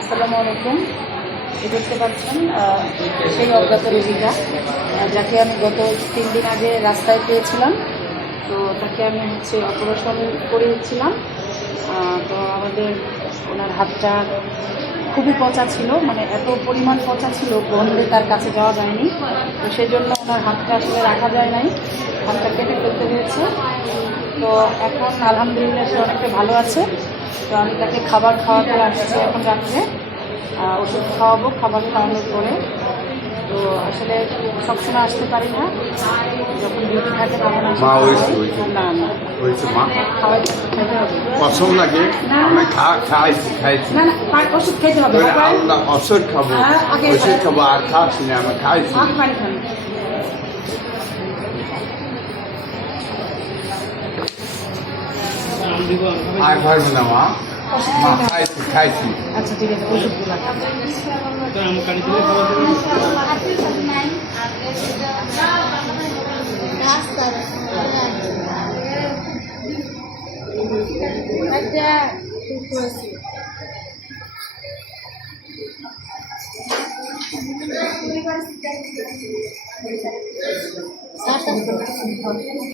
আসসালামু আলাইকুম। দেখতে পাচ্ছেন সেই অজ্ঞাত রোগীটা, যাকে আমি গত 3 দিন আগে রাস্তায় পেয়েছিলাম। তো তাকে আমি অপারেশন করিয়েছিলাম। তো ওনার হাতটা খুবই পচা ছিল, মানে এত পরিমাণ পচা ছিল, গন্ধে তার কাছে যাওয়া যায়নি। তো সেই জন্য ওনার হাতটা আসলে রাখা যায় নাই, হাতটা কেটে ফেলতে হয়েছে। তো এখন আলহামদুলিল্লাহ সে অনেকটা ভালো আছে। তো আমি তাকে খাবার খাওয়াতে আসছি এখন রাত্রে, ওষুধ খাওয়াবো খাবার খাওয়ানোর পরে। তো আসলে সবসময় আসতে পারি না, যখন ডিউটি থাকে তখন না না খাইতে হবে, পছন্দ লাগে আমি খাইছি না না ওষুধ খেতে হবে, ওষুধ খাবো আর খাচ্ছি না আমি খাইছি পানি খান। আর পারবো না মা খাইছি আচ্ছা ঠিক আছে, ওষুধগুলো